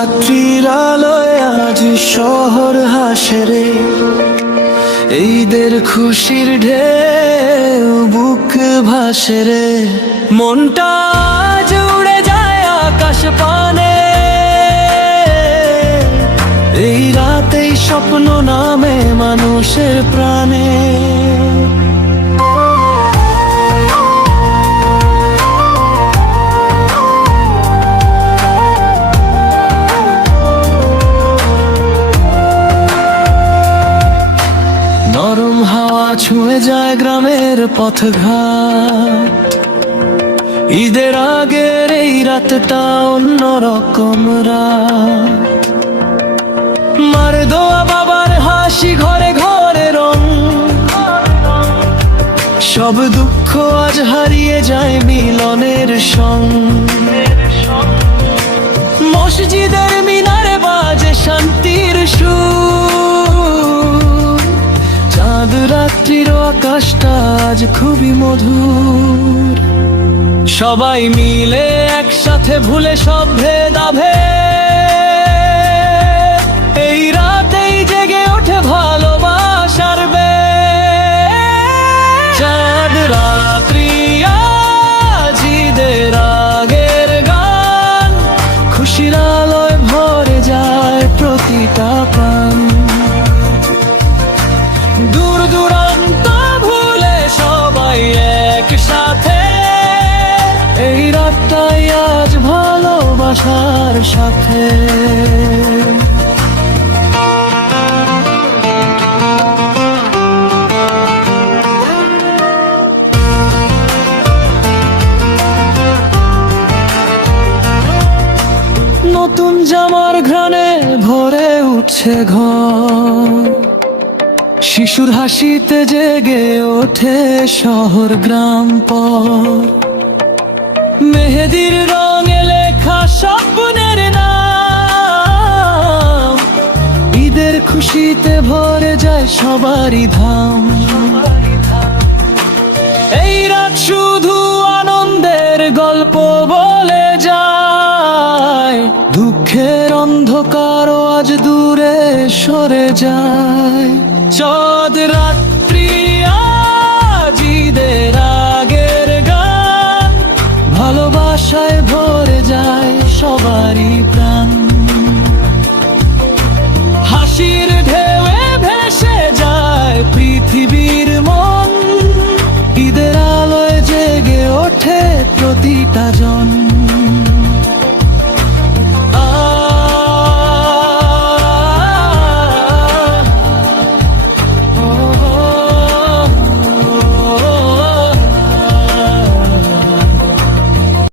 রাত্রির আলোয় আজ শহর হাসে রে, ঈদের খুশির ঢেউ বুক ভাসে রে। মনটা আজ উড়ে যায় আকাশ পানে, এই রাতেই স্বপ্ন নামে মানুষের প্রাণে। নরম হাওয়া ছুঁয়ে যায় গ্রামের পথঘাট, ঈদের আগের এই রাতটা অন্যরকম রাত। মার দোয়া বাবার হাসি ঘরে ঘরে রং, সব দুঃখ আজ হারিয়ে যায় মিলনের সং। মসজিদের মিনারে বাজে শান্তির সুর, চাঁদ রাত্রির আকাশটা আজ খুবই মধুর। সবাই মিলে একসাথে ভুলে সব ভেদাভেদ, এই রাতেই জেগে ওঠে ভালোবাসার বেদ। চাঁদ রাত্রি আজ ঈদের আগের গান, খুশির আলোয় ভরে যায় প্রতিটা প্রাণ। দূর দূরান্ত ভুলে সবাই একসাথে, এই রাতটাই আজ ভালোবাসার সাথে। নতুন জামার ঘ্রাণে ভরে উঠছে ঘর, শিশুর হাসিতে জেগে ওঠে শহর গ্রাম পর। মেহেদির রঙে লেখা স্বপ্নের নাম, ঈদের খুশিতে ভরে যায় সবারই ধাম। এই রাত শুধু আনন্দের গল্প বলে যায়, দুঃখের অন্ধকারও আজ দূরে সরে যায়। চাঁদ রাত্রি আজ ঈদের আগের গান, ভালোবাসায় ভরে যায় সবারই প্রাণ। হাসির ঢেউয়ে ভেসে যায় পৃথিবীর মন, ঈদের আলোয় জেগে ওঠে প্রতিটা জন।